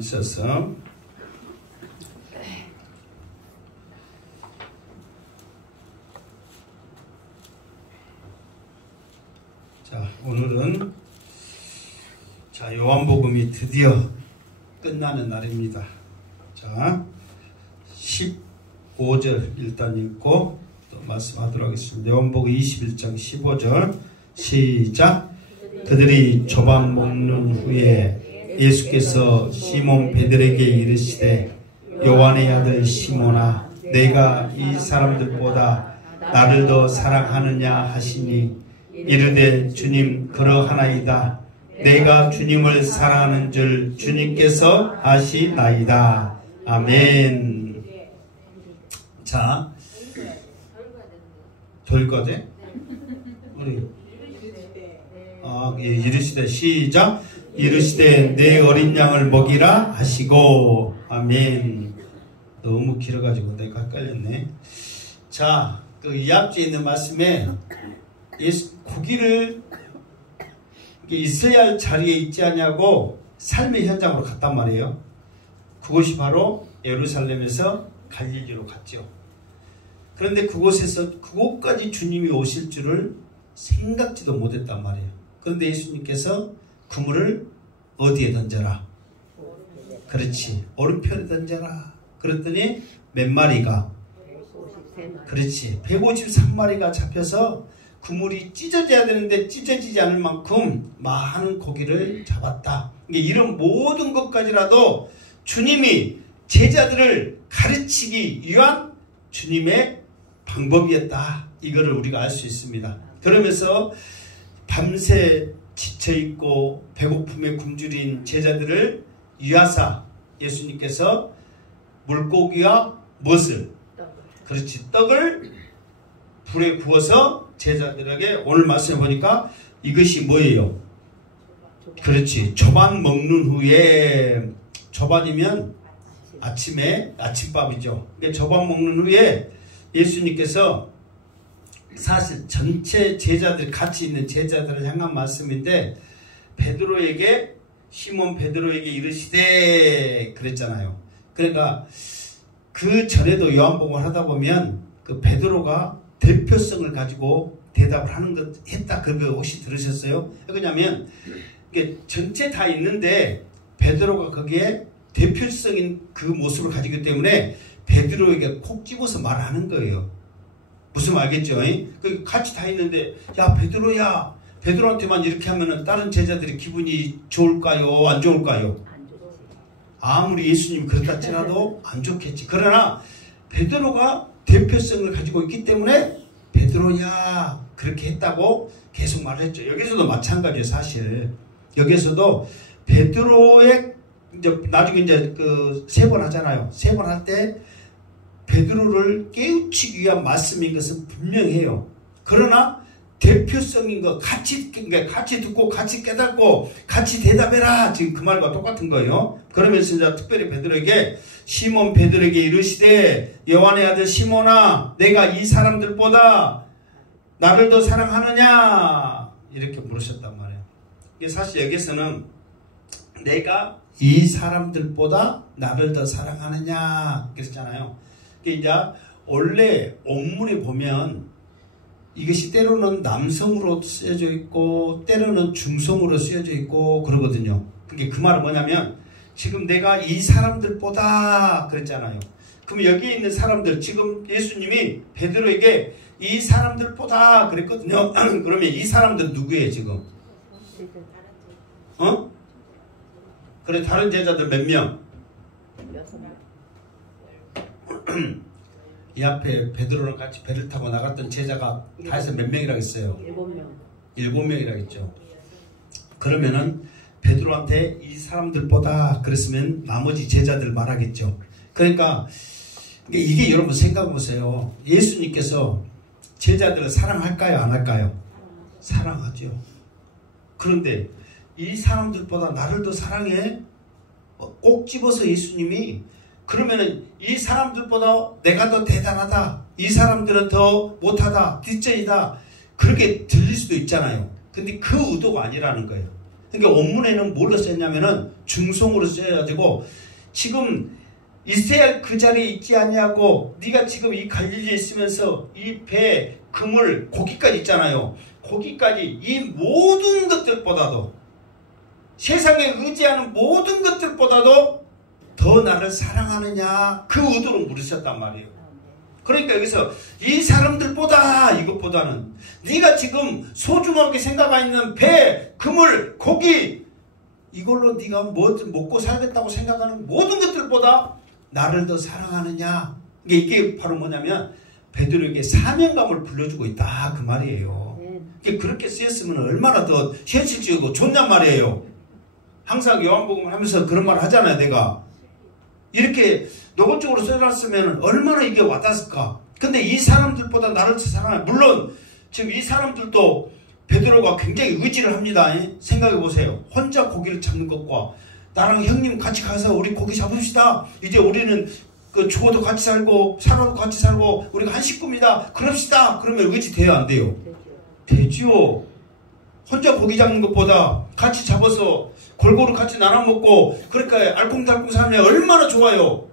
있어서 자, 오늘은 요한복음이 드디어 끝나는 날입니다. 자, 15절 일단 읽고 또 말씀하도록 하겠습니다. 요한복음 21장 15절 시작. 그들이 조반 먹는 후에 예수께서 시몬 베드로에게 이르시되 요한의 아들 시몬아 내가 이 사람들보다 나를 더 사랑하느냐 하시니 이르되 주님 그러하나이다. 내가 주님을 사랑하는 줄 주님께서 아시나이다. 아멘. 자, 돌거대 우리 이르시되 시작. 이르시되 내 어린 양을 먹이라 하시고. 아멘. 너무 길어가지고 내가 헷갈렸네. 자, 그 이 앞에 있는 말씀에 고기를 있어야 할 자리에 있지 않냐고 삶의 현장으로 갔단 말이에요. 그것이 바로 예루살렘에서 갈릴리로 갔죠. 그런데 그곳까지 주님이 오실 줄을 생각지도 못했단 말이에요. 그런데 예수님께서 그물을 어디에 던져라? 그렇지, 오른편에 던져라. 그랬더니 몇 마리가? 그렇지, 153마리가 잡혀서 그물이 찢어져야 되는데 찢어지지 않을 만큼 많은 고기를 잡았다. 이런 모든 것까지라도 주님이 제자들을 가르치기 위한 주님의 방법이었다. 이거를 우리가 알 수 있습니다. 그러면서 밤새 지쳐있고 배고픔에 굶주린 제자들을 위하사 예수님께서 물고기와 무엇을? 그렇지, 떡을 불에 구워서 제자들에게, 오늘 말씀해 보니까 이것이 뭐예요? 그렇지, 조반 먹는 후에, 조반이면 아침밥이죠. 조반 먹는 후에 예수님께서 사실 전체 제자들, 같이 있는 제자들을 향한 말씀인데, 시몬 베드로에게 이르시되 그랬잖아요. 그러니까 그 전에도 요한복음을 하다 보면 그 베드로가 대표성을 가지고 대답을 했다. 그거 혹시 들으셨어요? 왜냐하면 전체 다 있는데 베드로가 거기에 대표성인 그 모습을 가지기 때문에 베드로에게 콕 집어서 말하는 거예요. 무슨 말 알겠죠? 같이 다 있는데, 야, 베드로야, 베드로한테만 이렇게 하면은 다른 제자들이 기분이 좋을까요? 안 좋을까요? 안 좋지. 아무리 예수님 그렇다 치라도 안 좋겠지. 그러나 베드로가 대표성을 가지고 있기 때문에 베드로야, 그렇게 했다고 계속 말을 했죠. 여기서도 마찬가지예요, 사실. 여기서도 베드로의, 나중에 그 3번 하잖아요. 3번 할 때, 베드로를 깨우치기 위한 말씀인 것은 분명해요. 그러나 대표성인 거 같이 듣고 같이 깨닫고 같이 대답해라. 지금 그 말과 똑같은 거예요. 그러면서 이제 특별히 베드로에게, 시몬 베드로에게 이르시되 요한의 아들 시몬아 내가 이 사람들보다 나를 더 사랑하느냐 이렇게 물으셨단 말이에요. 사실 여기서는 내가 이 사람들보다 나를 더 사랑하느냐 그랬잖아요. 이제 원래 원문에 보면 이것이 때로는 남성으로 쓰여져 있고 때로는 중성으로 쓰여져 있고 그러거든요. 그 말은 뭐냐면 지금 내가 이 사람들보다 그랬잖아요. 그럼 여기 있는 사람들, 지금 예수님이 베드로에게 이 사람들보다 그랬거든요. 그러면 이 사람들 누구예요 지금? 그래, 다른 제자들 몇 명? 이 앞에 베드로랑 같이 배를 타고 나갔던 제자가 다 해서 몇 명이라고 했어요? 7명. 7명이라고 했죠. 그러면은 베드로한테 이 사람들보다 그랬으면 나머지 제자들 말하겠죠. 그러니까 이게 여러분 생각해 보세요. 예수님께서 제자들을 사랑할까요? 안 할까요? 사랑하죠. 그런데 이 사람들보다 나를 더 사랑해? 꼭 집어서 예수님이, 그러면은 이 사람들보다 내가 더 대단하다, 이 사람들은 더 못하다, 뒷전이다, 그렇게 들릴 수도 있잖아요. 근데 그 의도가 아니라는 거예요. 그러니까 원문에는 뭘로 썼냐면은 중성으로 써가지고 지금 이스라엘 그 자리에 있지 않냐고 네가 지금 이 갈릴리에 있으면서 이 배, 그물, 고기까지 있잖아요. 고기까지 이 모든 것들보다도 세상에 의지하는 모든 것들보다도 더 나를 사랑하느냐 그 의도로 물으셨단 말이에요. 그러니까 여기서 이 사람들보다 이것보다는 네가 지금 소중하게 생각하고 있는 배, 그물, 고기 이걸로 네가 뭐 먹고 살겠다고 생각하는 모든 것들보다 나를 더 사랑하느냐. 이게 바로 뭐냐면 베드로에게 사명감을 불러주고 있다 그 말이에요. 그렇게 쓰였으면 얼마나 더 현실적이고 좋냔 말이에요. 항상 요한복음을 하면서 그런 말 하잖아요. 내가 이렇게 노골적으로 써놨으면 얼마나 이게 와닿았을까. 근데 이 사람들보다 나를 사랑하는, 물론 지금 이 사람들도 베드로가 굉장히 의지를 합니다. 생각해 보세요. 혼자 고기를 잡는 것과 나랑 형님 같이 가서 우리 고기 잡읍시다. 이제 우리는 그 죽어도 같이 살고 살아도 같이 살고 우리가 한 식구입니다. 그럽시다. 그러면 의지 돼요, 안 돼요? 되지요. 혼자 고기 잡는 것보다 같이 잡아서 골고루 같이 나눠 먹고 그러니까 알콩달콩 사는 애 얼마나 좋아요.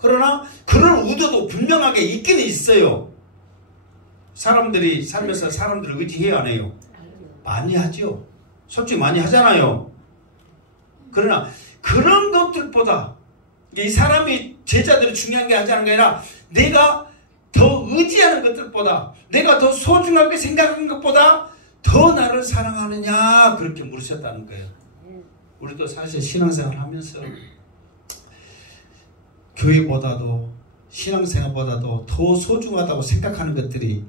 그러나 그런 의도도 분명하게 있기는 있어요. 사람들이 살면서 사람들을 의지해야 안 해요? 많이 하죠. 솔직히 많이 하잖아요. 그러나 그런 것들보다 이 사람이 제자들이 중요한 게 하자는 게 아니라 내가 더 의지하는 것들보다 내가 더 소중하게 생각하는 것보다 더 나를 사랑하느냐 그렇게 물으셨다는 거예요. 우리도 사실 신앙생활 하면서 교회보다도 신앙생활보다도 더 소중하다고 생각하는 것들이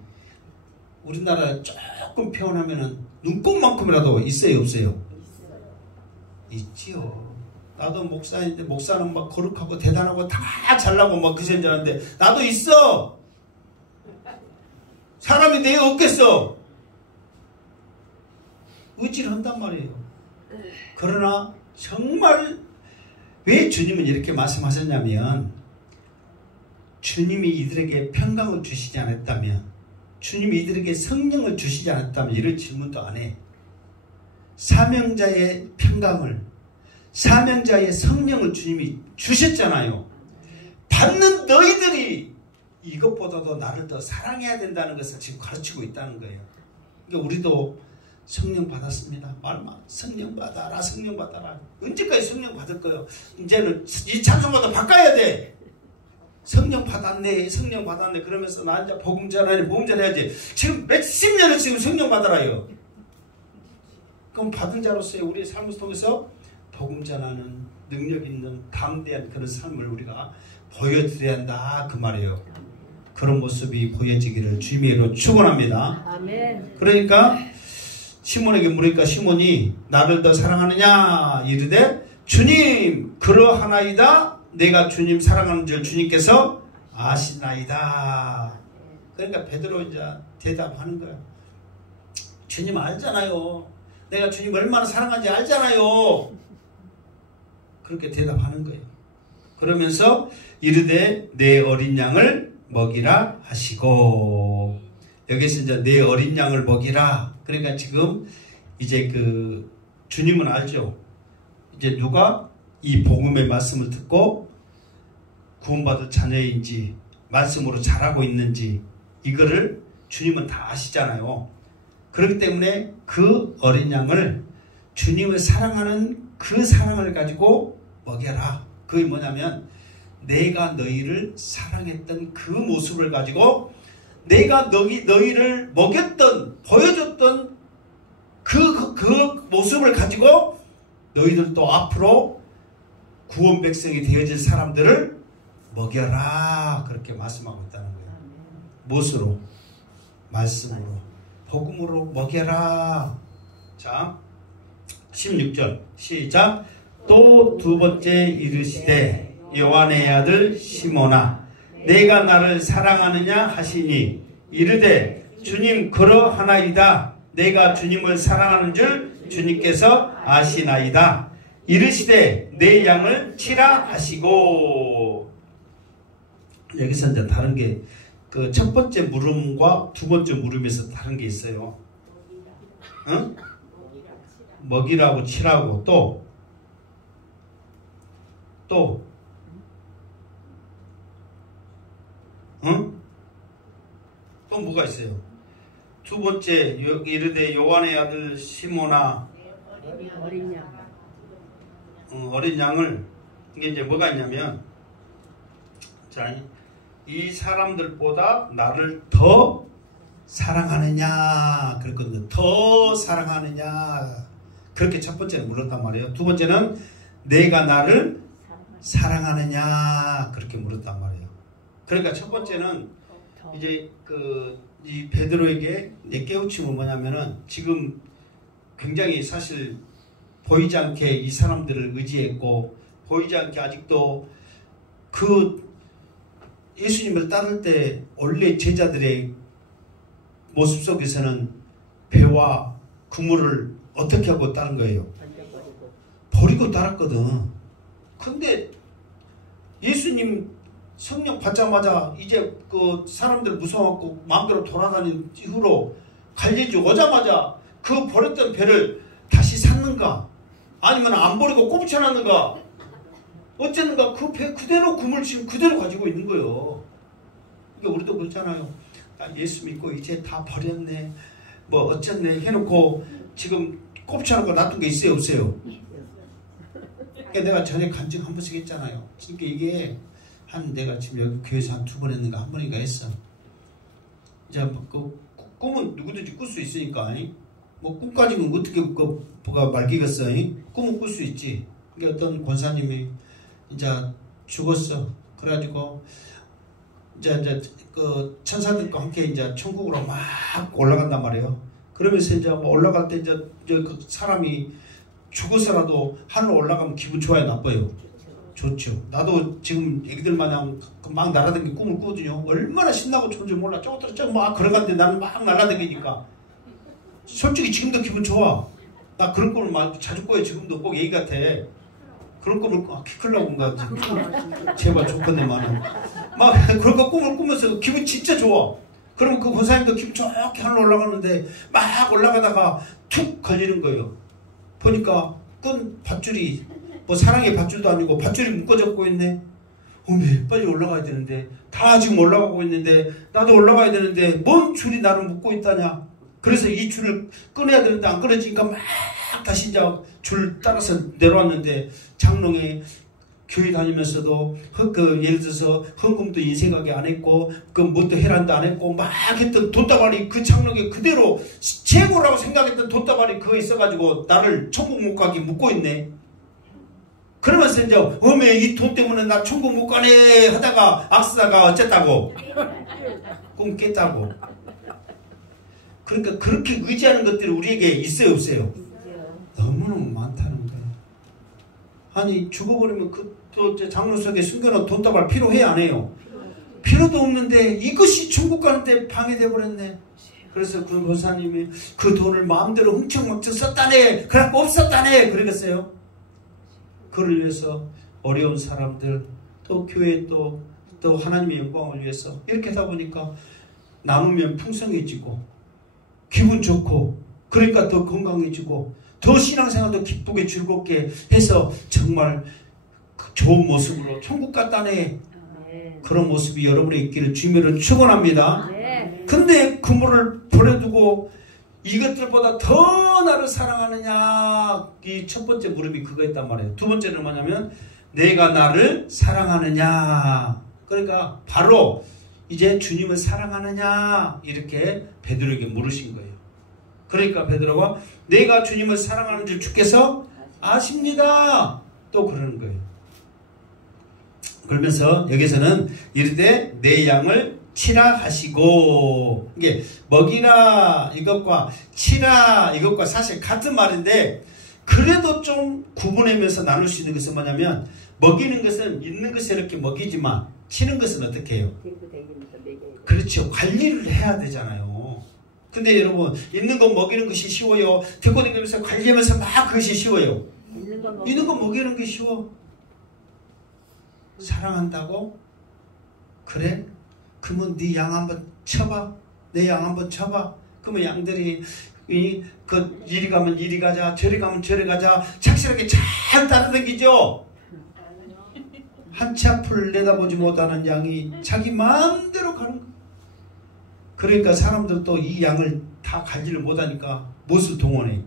우리나라에 조금 표현하면은 눈곱만큼이라도 있어요, 없어요? 있지요. 나도 목사인데 목사는 막 거룩하고 대단하고 다 잘나고 막 그런 줄 알았는데 나도 있어. 사람이 내게 없겠어. 의지를 한단 말이에요. 그러나 정말 왜 주님은 이렇게 말씀하셨냐면 주님이 이들에게 평강을 주시지 않았다면 주님이 이들에게 성령을 주시지 않았다면 이런 질문도 안 해. 사명자의 평강을 사명자의 성령을 주님이 주셨잖아요. 받는 너희들이 이것보다도 나를 더 사랑해야 된다는 것을 지금 가르치고 있다는 거예요. 그러니까 우리도 성령 받았습니다. 말만 성령 받아라 성령 받아라. 언제까지 성령 받을 거예요? 이제는 이 찬송가도 바꿔야 돼. 성령 받았네 성령 받았네 그러면서 나 이제 복음 전하니 복음 전해야지. 지금 몇십 년을 지금 성령 받아라요. 그럼 받은 자로서의 우리의 삶을 통해서 복음 전하는 능력 있는 담대한 그런 삶을 우리가 보여드려야 한다 그 말이에요. 그런 모습이 보여지기를 주님의 이름으로 축원합니다. 아멘. 그러니까 시몬에게 물으니까 시몬이 나를 더 사랑하느냐 이르되 주님 그러하나이다. 내가 주님 사랑하는 줄 주님께서 아시나이다. 그러니까 베드로 이제 대답하는 거야. 주님 알잖아요. 내가 주님 얼마나 사랑하는지 알잖아요. 그렇게 대답하는 거예요. 그러면서 이르되 내 어린 양을 먹이라 하시고 여기서 이제 내 어린 양을 먹이라. 그러니까 지금 이제 그 주님은 알죠. 이제 누가 이 복음의 말씀을 듣고 구원받을 자녀인지 말씀으로 자라고 있는지 이거를 주님은 다 아시잖아요. 그렇기 때문에 그 어린 양을 주님을 사랑하는 그 사랑을 가지고 먹여라. 그게 뭐냐면 내가 너희를 사랑했던 그 모습을 가지고 내가 너희를 먹였던 보여줬던 그 모습을 가지고 너희들도 앞으로 구원 백성이 되어질 사람들을 먹여라. 그렇게 말씀하고 있다는 거예요. 무엇으로? 말씀으로 복음으로 먹여라. 자 16절 시작. 또 두 번째 이르시되 요한의 아들 시몬아 내가 나를 사랑하느냐 하시니 이르되 주님 그러하나이다. 내가 주님을 사랑하는 줄 주님께서 아시나이다. 이르시되 내 양을 치라 하시고. 여기서 이제 다른 게 그 첫 번째 물음과 두 번째 물음에서 다른 게 있어요. 응? 먹이라고 치라고 또 응? 또 뭐가 있어요? 두 번째 이르되 요한의 아들 시몬아 어린 양을 이게 이제 뭐가 있냐면 자, 이 사람들보다 나를 더 사랑하느냐 그랬거든요. 더 사랑하느냐 그렇게 첫 번째는 물었단 말이에요. 두 번째는 내가 나를 사랑하느냐 그렇게 물었단 말이에요. 그러니까 첫 번째는 이제 이 베드로에게 깨우침은 뭐냐면은 지금 굉장히 사실 보이지 않게 이 사람들을 의지했고 보이지 않게 아직도 그 예수님을 따를 때 원래 제자들의 모습 속에서는 배와 그물을 어떻게 하고 따른 거예요? 버리고 따랐거든. 근데 예수님 성령 받자마자 이제 그 사람들 무서워갖고 마음대로 돌아다닌 이후로 갈릴리 오자마자 그 버렸던 배를 다시 샀는가? 아니면 안 버리고 꼽쳐놨는가? 어쨌는가 그 배 그대로 그물 지금 그대로 가지고 있는 거예요. 그러니까 우리도 그렇잖아요. 나 예수 믿고 이제 다 버렸네. 뭐 어쨌네 해놓고 지금 꼽쳐놓고 놔둔 게 있어요 없어요? 그러니까 내가 전에 간증 한 번씩 했잖아요. 그러니까 이게 내가 지금 여기 교회에서 한 2번 했는가 한 번인가 했어. 이제 그 꿈은 누구든지 꿀 수 있으니까 뭐 꿈 가지고 어떻게 뭐가 말기겠어? 꿈은 꿀 수 있지. 그러니까 어떤 권사님이 이제 죽었어. 그래가지고 이제 그 천사들과 함께 이제 천국으로 막 올라간단 말이에요. 그러면서 이제 뭐 올라갈 때 이제 그 사람이 죽어서라도 하늘로 올라가면 기분 좋아요, 나빠요? 좋죠. 나도 지금 애기들 마냥 막 날아다니는 꿈을 꾸거든요. 얼마나 신나고 좋은 줄 몰라. 저것들 막 걸어갔는데 나는 막 날아다니니까. 솔직히 지금도 기분 좋아. 나 그런 꿈을 막 자주 꿔요. 지금도 꼭 얘기 같아. 그런 꿈을 키 크려고 뭔가 제발 좋겠네만은 막 그런 거 꿈을 꾸면서 기분 진짜 좋아. 그러면 그 권사님도 기분 좋게 하늘로 올라가는데 막 올라가다가 툭 걸리는 거예요. 보니까 끈 밧줄이 뭐 사랑의 밧줄도 아니고 밧줄이 묶어졌고 있네. 어메 빨리 올라가야 되는데 다 지금 올라가고 있는데 나도 올라가야 되는데 뭔 줄이 나를 묶고 있다냐. 그래서 이 줄을 꺼내야 되는데 안 꺼내지니까 막 다시 이제 줄 따라서 내려왔는데 장롱에 교회 다니면서도 예를 들어서 헌금도 인생하게 안 했고 그 뭣도 해란도 안 했고 막 했던 돈다발이 그 장롱에 그대로 최고라고 생각했던 돈다발이 그거 있어가지고 나를 천국 못 가게 묶고 있네. 그러면서 이제 어메 이 돈 때문에 나 천국 못 가네 하다가 악사가 어쨌다고 꿈 깼다고. 그러니까 그렇게 의지하는 것들이 우리에게 있어요 없어요? 너무너무 많다는 거예요. 아니 죽어버리면 또 장로 속에 숨겨놓은 돈다발 필요해 안 해요? 필요도 없는데 이것이 천국 가는데 방해돼 버렸네. 그래서 그 권사님이 그 돈을 마음대로 훔쳐먹쳐 썼다네. 그래갖고 없었다네. 그러겠어요? 그를 위해서 어려운 사람들 또 교회 또 하나님의 영광을 위해서 이렇게 하다 보니까 나누면 풍성해지고 기분 좋고 그러니까 더 건강해지고 더 신앙생활도 기쁘게 즐겁게 해서 정말 좋은 모습으로 천국 갔다네. 그런 모습이 여러분에 있기를 주님으로 축원합니다. 근데 그물을 버려두고 이것들보다 더 나를 사랑하느냐. 이 첫 번째 무릎이 그거였단 말이에요. 두 번째는 뭐냐면 내가 나를 사랑하느냐. 그러니까 바로 이제 주님을 사랑하느냐 이렇게 베드로에게 물으신 거예요. 그러니까 베드로가 내가 주님을 사랑하는 줄 주께서 아십니다. 또 그러는 거예요. 그러면서 여기서는 이르되 내 양을 치라 하시고 이게 먹이라 이것과 치라 이것과 사실 같은 말인데 그래도 좀 구분하면서 나눌 수 있는 것은 뭐냐면 먹이는 것은 있는 것에 이렇게 먹이지만 치는 것은 어떻게 해요? 그렇죠. 관리를 해야 되잖아요. 근데 여러분 있는 거 먹이는 것이 쉬워요? 듣고 다니면서 관리하면서 막 그것이 쉬워요? 있는 거 먹이는 게 쉬워. 사랑한다고? 그래? 그러면 네 양 한번 쳐봐. 내 양 한번 쳐봐. 그러면 양들이 이리 가면 이리 가자, 저리 가면 저리 가자, 착실하게 잘 따라다니죠. 한치 앞을 내다보지 못하는 양이 자기 마음대로 가는 거예요. 그러니까 사람들도 이 양을 다 가지를 못하니까 무엇을 동원해?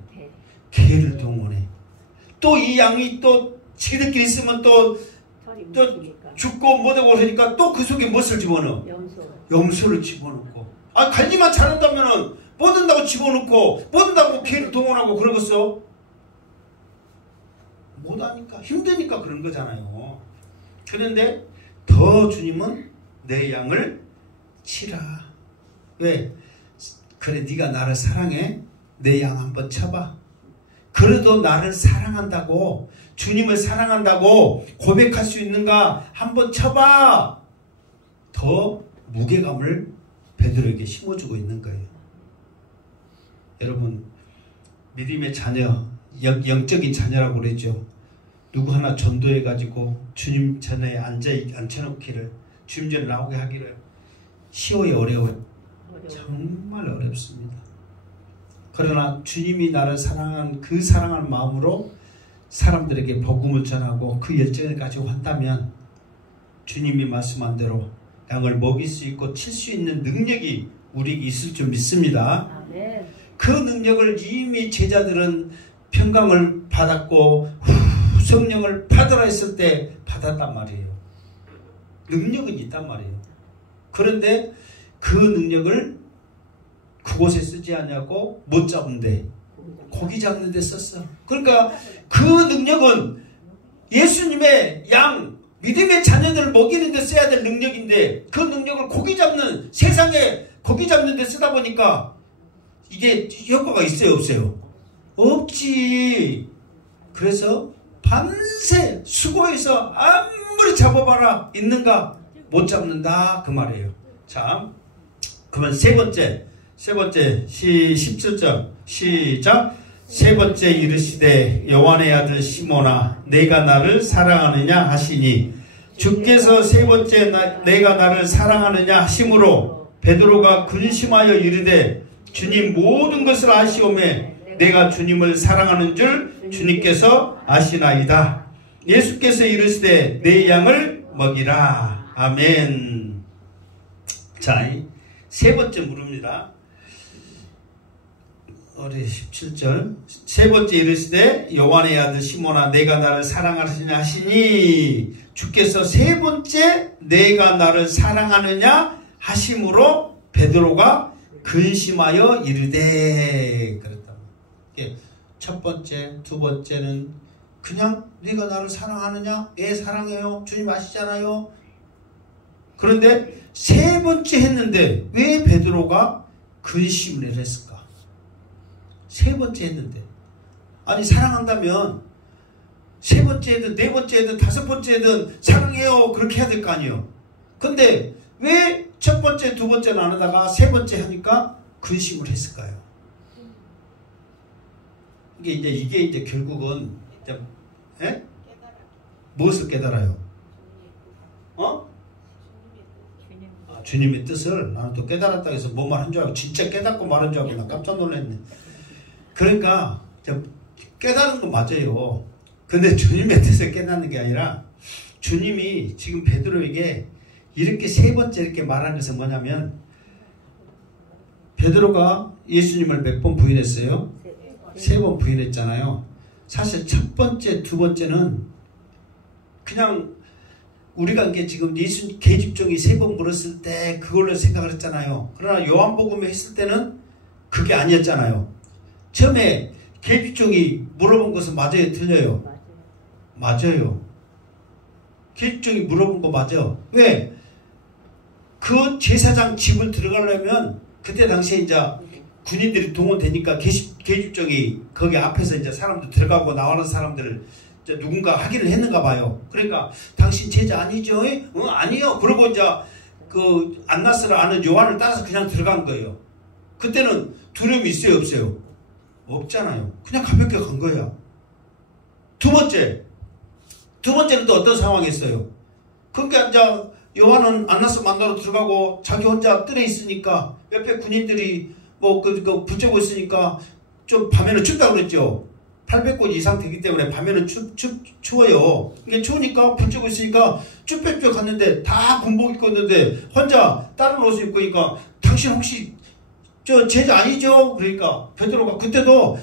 개를 동원해. 또 이 양이 또 지들끼리 있으면 또 죽고 못하고 그러니까 또 그 속에 무엇을 집어넣어? 염소를 집어넣고. 아, 관리만 잘한다면은 못 한다고 집어넣고 못 한다고 개를 동원하고 그러겠어? 못하니까 힘드니까 그런 거잖아요. 그런데 더 주님은 내 양을 치라. 왜? 그래, 네가 나를 사랑해? 내 양 한번 쳐봐. 그래도 나를 사랑한다고, 주님을 사랑한다고 고백할 수 있는가 한번 쳐봐. 더 무게감을 베드로에게 심어주고 있는 거예요. 여러분, 믿음의 자녀, 영적인 자녀라고 그러죠. 누구 하나 전도해가지고 주님 전에 앉혀놓기를, 주님 전에 나오게 하기를 쉬워요, 어려워요? 정말 어렵습니다. 그러나 주님이 나를 사랑한 그 사랑하는 마음으로 사람들에게 복음을 전하고 그 열정을 가지고 한다면 주님이 말씀한 대로 양을 먹일 수 있고 칠 수 있는 능력이 우리에게 있을 줄 믿습니다. 아멘. 그 능력을 이미 제자들은 평강을 받았고 성령을 받으라 했을 때 받았단 말이에요. 능력은 있단 말이에요. 그런데 그 능력을 그곳에 쓰지 않냐고 못 잡은데 고기 잡는 데 썼어. 그러니까 그 능력은 예수님의 양, 믿음의 자녀들을 먹이는 데 써야 될 능력인데 그 능력을 고기 잡는, 세상에 고기 잡는 데 쓰다 보니까 이게 효과가 있어요, 없어요? 없지. 그래서 밤새 수고해서 아무리 잡아봐라 있는가? 못 잡는다 그 말이에요. 자, 그러면 세 번째 17절 시작. 세 번째 이르시되 요한의 아들 시몬아 내가 나를 사랑하느냐 하시니 주께서 세 번째 내가 나를 사랑하느냐 하심으로 베드로가 근심하여 이르되 주님 모든 것을 아시오매 내가 주님을 사랑하는 줄 주님께서 아시나이다. 예수께서 이르시되 내 양을 먹이라. 아멘. 자, 세 번째 물음니다. 우리 17절 세 번째 이르시되 요한의 아들 시몬아 내가 나를 사랑하느냐 하시니 주께서 세 번째 내가 나를 사랑하느냐 하심으로 베드로가 근심하여 이르되 그랬다. 첫 번째, 두 번째는 그냥 네가 나를 사랑하느냐? 예, 사랑해요. 주님 아시잖아요. 그런데 세 번째 했는데 왜 베드로가 근심을 했을까? 세 번째 했는데. 아니, 사랑한다면 세 번째든 네 번째든 다섯 번째든 사랑해요. 그렇게 해야 될 거 아니에요. 근데 왜 첫 번째, 두 번째는 안 하다가 세 번째 하니까 근심을 했을까요? 이게 이제 결국은 예? 무엇을 깨달아요? 주님의 뜻을. 나는 또 깨달았다고 해서 뭐 말한 줄 알고 진짜 깨닫고 말한 줄 알고 나 깜짝 놀랐네. 그러니까 깨달은 건 맞아요. 근데 주님의 뜻을 깨닫는 게 아니라 주님이 지금 베드로에게 이렇게 세 번째 이렇게 말한 것은 뭐냐면 베드로가 예수님을 몇 번 부인했어요? 세 번 부인했잖아요. 사실 첫 번째, 두 번째는 그냥 우리가 이게 지금 예수 계집종이 세 번 물었을 때 그걸로 생각을 했잖아요. 그러나 요한복음에 했을 때는 그게 아니었잖아요. 처음에 계집종이 물어본 것은 맞아요, 틀려요? 맞아요. 계집종이 물어본 거 맞아. 왜? 그 제사장 집을 들어가려면 그때 당시에 이제 군인들이 동원되니까 계집종이 거기 앞에서 이제 사람들 들어가고 나오는 사람들을 누군가 확인을 했는가 봐요. 그러니까 당신 제자 아니죠? 아니요. 그러고 이제 그 안나스를 아는 요한을 따라서 그냥 들어간 거예요. 그때는 두려움이 있어요, 없어요? 없잖아요. 그냥 가볍게 간 거야. 두 번째는 또 어떤 상황이었어요? 그러니까 이제 요한은 안나스 만나러 들어가고 자기 혼자 뜰에 있으니까 옆에 군인들이 붙잡고 있으니까 좀 밤에는 춥다고 그랬죠. 800고지 이상 되기 때문에 밤에는 추워요. 이게 추우니까 붙잡고 있으니까 쭈뼛쭈뼛 갔는데 다 군복 입고 있는데 혼자 다른 옷을 입고 있으니까 당신 혹시 저 제자 아니죠? 그러니까 베드로가 그때도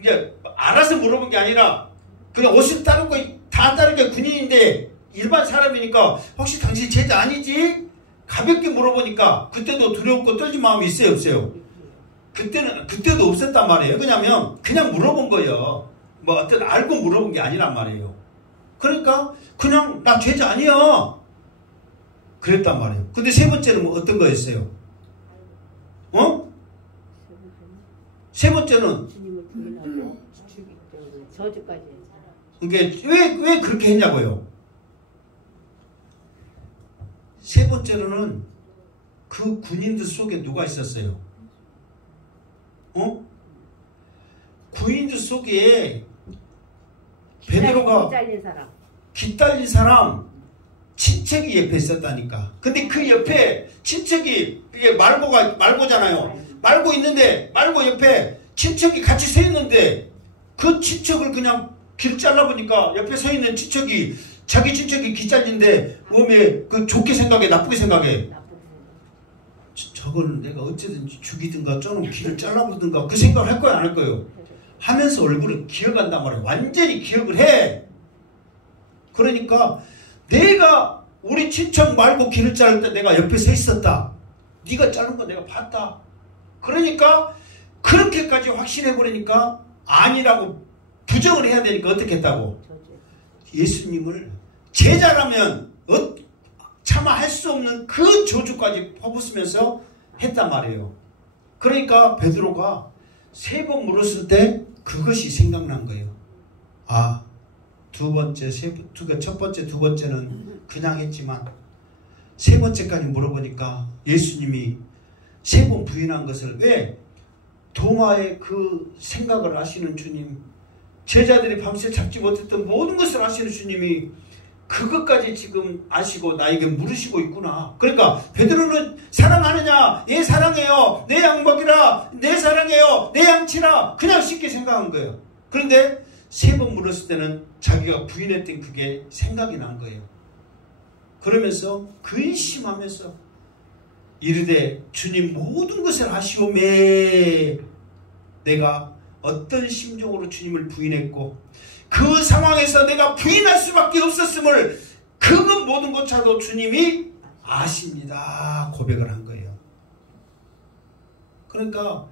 이제 알아서 물어본 게 아니라 그냥 옷을 다른 거 다 다른 게 군인인데 일반 사람이니까 혹시 당신 제자 아니지? 가볍게 물어보니까 그때도 두렵고 떨린 마음이 있어요, 없어요? 그때도 없었단 말이에요. 왜냐면 그냥 물어본 거예요. 뭐 어떤 알고 물어본 게 아니란 말이에요. 그러니까 그냥 나 죄자 아니야 그랬단 말이에요. 근데 세 번째는 뭐 어떤 거였어요? 세 번째는 주님을 부인하고 저주까지 그게 왜 그렇게 했냐고요? 세 번째로는 그 군인들 속에 누가 있었어요? 군인들 속에 베드로가 기다린 사람 친척이 옆에 있었다니까. 근데 그 옆에 친척이 그게 말고잖아요. 말고 있는데 말고 옆에 친척이 같이 서 있는데 그 친척을 그냥 길 잘라보니까 옆에 서 있는 친척이 자기 친척이 기잘린데 왜 그 좋게 생각해 나쁘게 생각해? 저거는 내가 어쨌든지 죽이든가 저는 길을 잘라보든가 그 생각을 할 거야 안 할 거예요? 하면서 얼굴을 기억한단 말이에요. 완전히 기억을 해. 그러니까 내가 우리 친척 말고 길을 자를 때 내가 옆에 서 있었다. 네가 자른 거 내가 봤다. 그러니까 그렇게까지 확신해버리니까 아니라고 부정을 해야 되니까 어떻게 했다고? 예수님을 제자라면 차마 할 수 없는 그 저주까지 퍼붓으면서 했단 말이에요. 그러니까 베드로가 3번 물었을 때 그것이 생각난 거예요. 아, 첫 번째, 두 번째는 그냥 했지만 3번째까지 물어보니까 예수님이 3번 부인한 것을 왜? 도마의 그 생각을 아시는 주님, 제자들이 밤새 잡지 못했던 모든 것을 아시는 주님이 그것까지 지금 아시고 나에게 물으시고 있구나. 그러니까 베드로는 사랑하느냐? 예, 사랑해요. 내 양 먹이라. 내 사랑해요. 내 양 치라. 그냥 쉽게 생각한 거예요. 그런데 3번 물었을 때는 자기가 부인했던 그게 생각이 난 거예요. 그러면서 근심하면서 이르되 주님 모든 것을 아시오매. 내가 어떤 심정으로 주님을 부인했고 그 상황에서 내가 부인할 수밖에 없었음을 그것 모든 것차도 주님이 아십니다. 고백을 한 거예요. 그러니까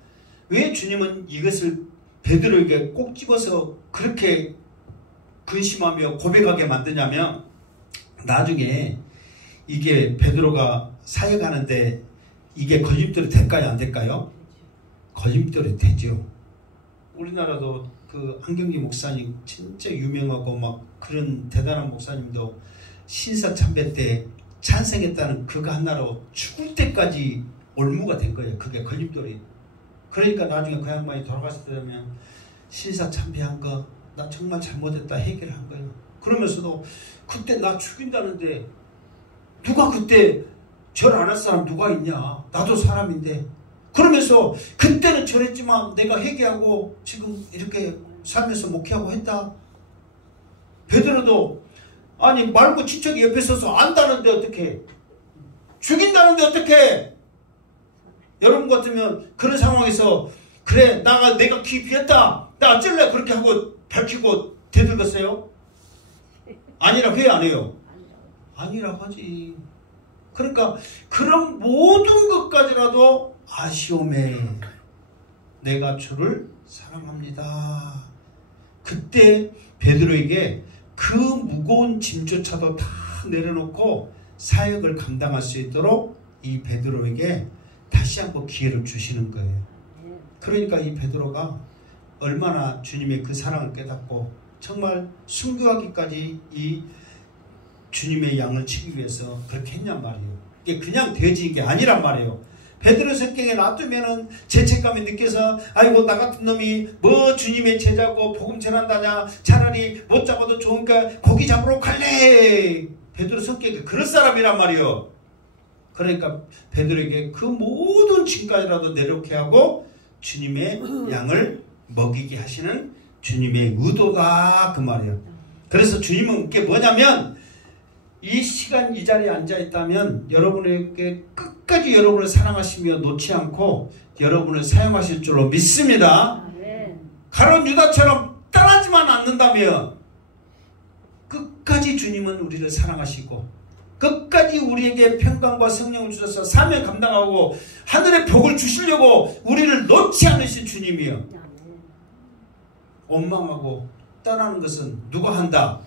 왜 주님은 이것을 베드로에게 꼭 집어서 그렇게 근심하며 고백하게 만드냐면 나중에 이게 베드로가 사역하는데 이게 걸림돌이 될까요? 안 될까요? 걸림돌이 되죠. 우리나라도 그 한경기 목사님 진짜 유명하고 막 그런 대단한 목사님도 신사참배 때 찬성했다는 그거 하나로 죽을 때까지 올무가 된 거예요. 그게 걸림돌이. 그러니까 나중에 그 양반이 돌아갔을 때 되면 신사참배한 거 나 정말 잘못했다 해결한 거예요. 그러면서도 그때 나 죽인다는데 누가 그때 절 안 할 사람 누가 있냐? 나도 사람인데. 그러면서 그때는 저랬지만 내가 회개하고 지금 이렇게 살면서 목회하고 했다. 베드로도 아니 말고 친척이 옆에 서서 안다는데 어떻게 죽인다는데 어떻게 여러분 같으면 그런 상황에서 그래 내가 귀 비었다 나 어쩔래 그렇게 하고 밝히고 대들겠어요? 아니라 회 안 해요? 아니라고 하지. 그러니까 그런 모든 것까지라도 아시오매 내가 주를 사랑합니다. 그때 베드로에게 그 무거운 짐조차도 다 내려놓고 사역을 감당할 수 있도록 이 베드로에게 다시 한번 기회를 주시는 거예요. 그러니까 이 베드로가 얼마나 주님의 그 사랑을 깨닫고 정말 순교하기까지 이 주님의 양을 치기 위해서 그렇게 했냔 말이에요. 이게 그냥 되어진 게 아니란 말이에요. 베드로 성경에 놔두면은 죄책감이 느껴서 아이고 나 같은 놈이 뭐 주님의 제자고 복음 전한다냐 차라리 못 잡아도 좋으니까 고기 잡으러 갈래. 베드로 성격이 그런 사람이란 말이에요. 그러니까 베드로에게 그 모든 짐까지라도 내려놓게 하고 주님의 양을 먹이게 하시는 주님의 의도다 그 말이에요. 그래서 주님은 그게 뭐냐면 이 시간 이 자리에 앉아있다면 여러분에게 끝까지 여러분을 사랑하시며 놓지 않고 여러분을 사용하실 줄로 믿습니다. 가룟 유다처럼 떠나지만 않는다면 끝까지 주님은 우리를 사랑하시고 끝까지 우리에게 평강과 성령을 주셔서 사명 감당하고 하늘의 복을 주시려고 우리를 놓지 않으신 주님이요. 원망하고 떠나는 것은 누가 한다?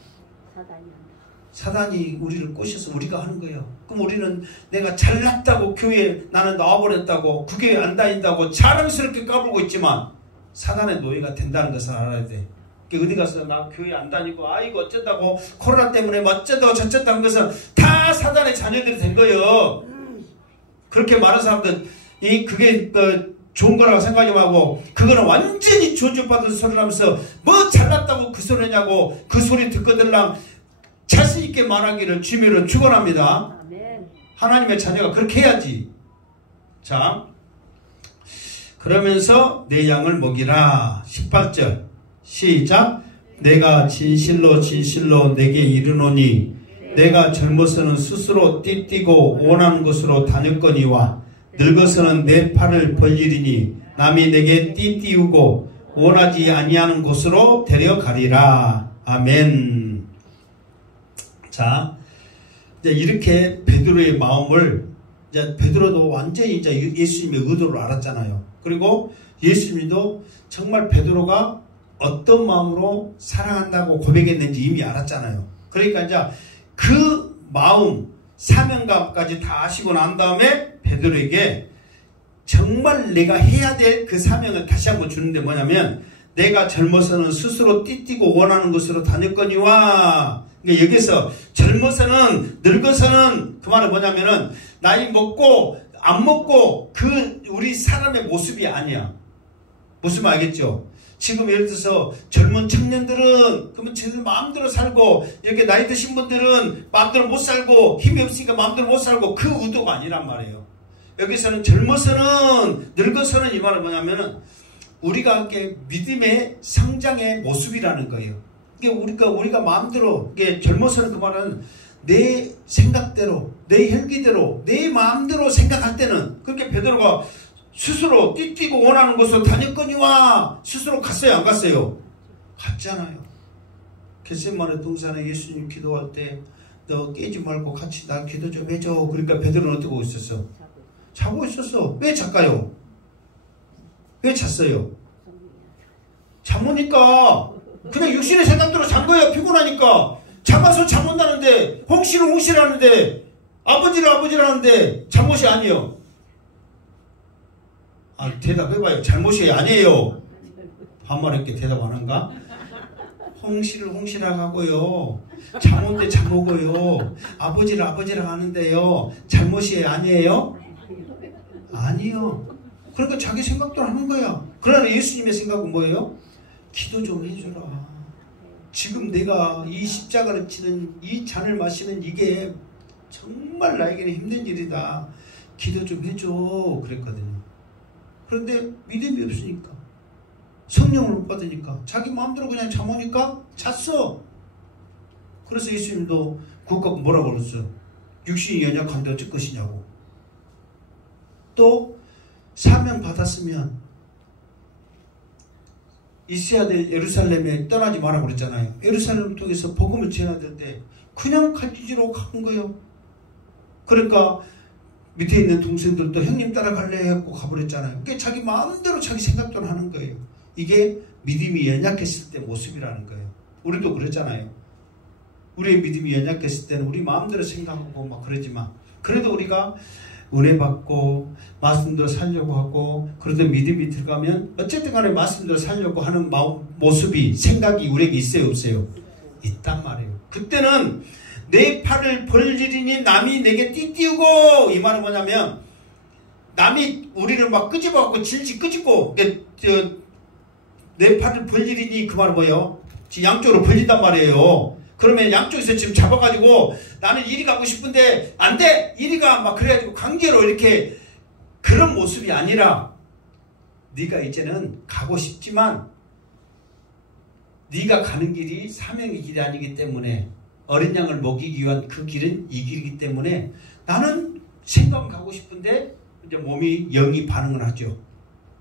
사단이 우리를 꼬셔서 우리가 하는 거예요. 그럼 우리는 내가 잘났다고 교회에 나는 나와버렸다고 그 교회 안 다닌다고 자랑스럽게 까불고 있지만 사단의 노예가 된다는 것을 알아야 돼. 어디 가서 나 교회 안 다니고 아이고 어쩌다고 코로나 때문에 어쩌다고 저쩌다고 한 것은 다 사단의 자녀들이 된 거예요. 그렇게 많은 사람들 그게 좋은 거라고 생각하지 말고 그거는 완전히 저주받은 소리를 하면서 뭐 잘났다고 그 소리냐고 그 소리 듣고 들랑 자신 있게 말하기를 주님으로 축원합니다. 하나님의 자녀가 그렇게 해야지. 자, 그러면서 내 양을 먹이라. 18절 시작. 내가 진실로 진실로 내게 이르노니 내가 젊어서는 스스로 띠띠고 원하는 곳으로 다녔거니와 늙어서는 내 팔을 벌리리니 남이 내게 띠띠우고 원하지 아니하는 곳으로 데려가리라. 아멘. 자, 이제 이렇게 베드로의 마음을 이제 베드로도 완전히 이제 예수님의 의도를 알았잖아요. 그리고 예수님도 정말 베드로가 어떤 마음으로 사랑한다고 고백했는지 이미 알았잖아요. 그러니까 이제 그 마음, 사명감까지 다 아시고 난 다음에 베드로에게 정말 내가 해야 될 그 사명을 다시 한번 주는데 뭐냐면 내가 젊어서는 스스로 띠띠고 원하는 곳으로 다녔거니와 그러니까 여기서 젊어서는 늙어서는 그 말은 뭐냐면은 나이 먹고 안 먹고 그 우리 사람의 모습이 아니야. 무슨 말 알겠죠? 지금 예를 들어서 젊은 청년들은 그러면 제들 마음대로 살고 이렇게 나이 드신 분들은 마음대로 못 살고 힘이 없으니까 마음대로 못 살고 그 의도가 아니란 말이에요. 여기서는 젊어서는 늙어서는 이 말은 뭐냐면은 우리가 이렇게 믿음의 성장의 모습이라는 거예요. 이게 우리가 마음대로 이게 젊어서는 그 말은 내 생각대로 내 혈기대로 내 마음대로 생각할 때는 그렇게 베드로가 스스로 띠띠고 원하는 곳으로 다녔거니와 스스로 갔어요 안 갔어요? 갔잖아요. 겟세마네 동산에 예수님 기도할 때 너 깨지 말고 같이 나 기도 좀 해줘. 그러니까 베드로는 어떻게 하고 있었어? 자고 있었어. 왜 잤까요? 왜 잤어요? 잠오니까 그냥 육신의 생각대로 잔 거예요. 피곤하니까. 잠아서 잠 온다는데 홍시를 홍시라는데 아버지를 하는데 잘못이 아니에요. 아, 대답해봐요. 잘못이 아니에요. 반말했게 대답 안 한가? 홍시를 홍시라고 하고요. 잠 온데 잠 오고요. 아버지를 하는데요. 잘못이 아니에요? 아니요. 그러니까 자기 생각대로 하는 거야. 그러나 예수님의 생각은 뭐예요? 기도 좀 해주라. 지금 내가 이 십자가를 치는 이 잔을 마시는 이게 정말 나에게는 힘든 일이다. 기도 좀 해줘. 그랬거든요. 그런데 믿음이 없으니까 성령을 못 받으니까 자기 마음대로 그냥 잠오니까 잤어. 그래서 예수님도 그것 갖고 뭐라고 그랬어요? 육신이 연약한데 어쩔 것이냐고. 또 사명 받았으면 있어야 될 예루살렘에 떠나지 말라고 그랬잖아요. 예루살렘을 통해서 복음을 전해야 되는데 그냥 갈지로 간 거예요. 그러니까 밑에 있는 동생들도 형님 따라갈래 했고 가버렸잖아요. 그게 자기 마음대로 자기 생각대로 하는 거예요. 이게 믿음이 연약했을 때 모습이라는 거예요. 우리도 그랬잖아요. 우리의 믿음이 연약했을 때는 우리 마음대로 생각하고 막 그러지만 그래도 우리가 은혜 받고 말씀대로 살려고 하고 그래도 믿음이 들어가면 어쨌든 간에 말씀대로 살려고 하는 모습이 생각이 우리에게 있어요 없어요? 있단 말이에요. 그때는 내 팔을 벌리리니 남이 내게 띠띠우고 이 말은 뭐냐면 남이 우리를 막 끄집어갖고 질질 끄집고 내 팔을 벌리리니 그 말은 뭐예요? 양쪽으로 벌린단 말이에요. 그러면 양쪽에서 지금 잡아가지고 나는 이리 가고 싶은데 안 돼! 이리 가! 막 그래가지고 강제로 이렇게 그런 모습이 아니라 네가 이제는 가고 싶지만 네가 가는 길이 사명의 길이 아니기 때문에 어린 양을 먹이기 위한 그 길은 이 길이기 때문에 나는 생각은 가고 싶은데 이제 몸이 영이 반응을 하죠.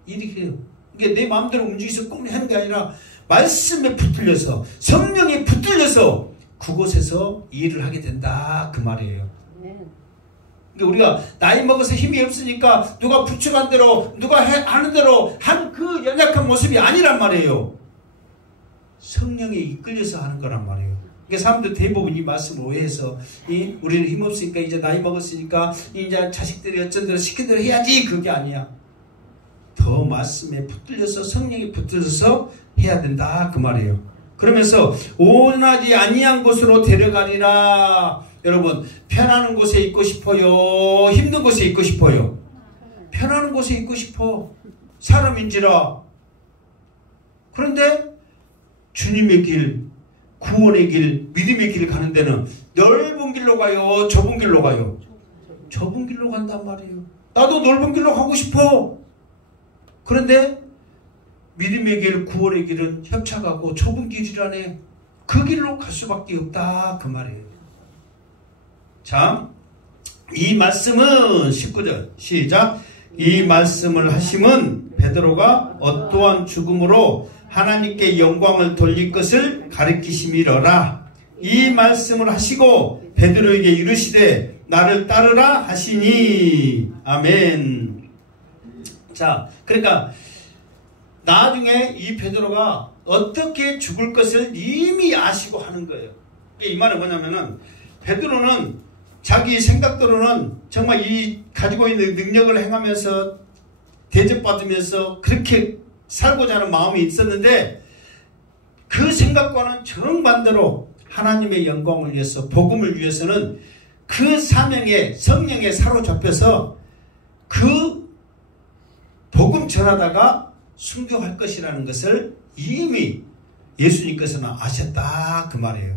이렇게 해요. 이게 내 마음대로 움직여서 꼭 하는 게 아니라 말씀에 붙들려서 성령에 붙들려서 그곳에서 일을 하게 된다 그 말이에요. 그러니까 우리가 나이 먹어서 힘이 없으니까 누가 부축한 대로 누가 하는 대로 한 그 연약한 모습이 아니란 말이에요. 성령에 이끌려서 하는 거란 말이에요. 그러니까 사람들 대부분 이 말씀을 오해해서 우리는 힘없으니까 이제 나이 먹었으니까 이제 자식들이 어쩐 대로 시킨 대로 해야지 그게 아니야. 더 말씀에 붙들려서 성령에 붙들려서 해야 된다 그 말이에요. 그러면서 온하지 아니한 곳으로 데려가리라. 여러분 편안한 곳에 있고 싶어요? 힘든 곳에 있고 싶어요? 편안한 곳에 있고 싶어. 사람인지라. 그런데 주님의 길, 구원의 길, 믿음의 길을 가는 데는 넓은 길로 가요? 좁은 길로 가요? 좁은 길로 간단 말이에요. 나도 넓은 길로 가고 싶어. 그런데 믿음의 길, 구원의 길은 협착하고 좁은 길이라네. 그 길로 갈 수밖에 없다 그 말이에요. 자, 이 말씀은 19절 시작. 이 말씀을 하심은 베드로가 어떠한 죽음으로 하나님께 영광을 돌릴 것을 가리키심이러라. 이 말씀을 하시고 베드로에게 이르시되 나를 따르라 하시니. 아멘. 자, 그러니까 나중에 이 베드로가 어떻게 죽을 것을 이미 아시고 하는 거예요. 이 말은 뭐냐면은 베드로는 자기 생각대로는 정말 이 가지고 있는 능력을 행하면서 대접받으면서 그렇게 살고자 하는 마음이 있었는데 그 생각과는 정반대로 하나님의 영광을 위해서 복음을 위해서는 그 사명에 성령에 사로잡혀서 그 복음 전하다가 순교할 것이라는 것을 이미 예수님께서는 아셨다 그 말이에요.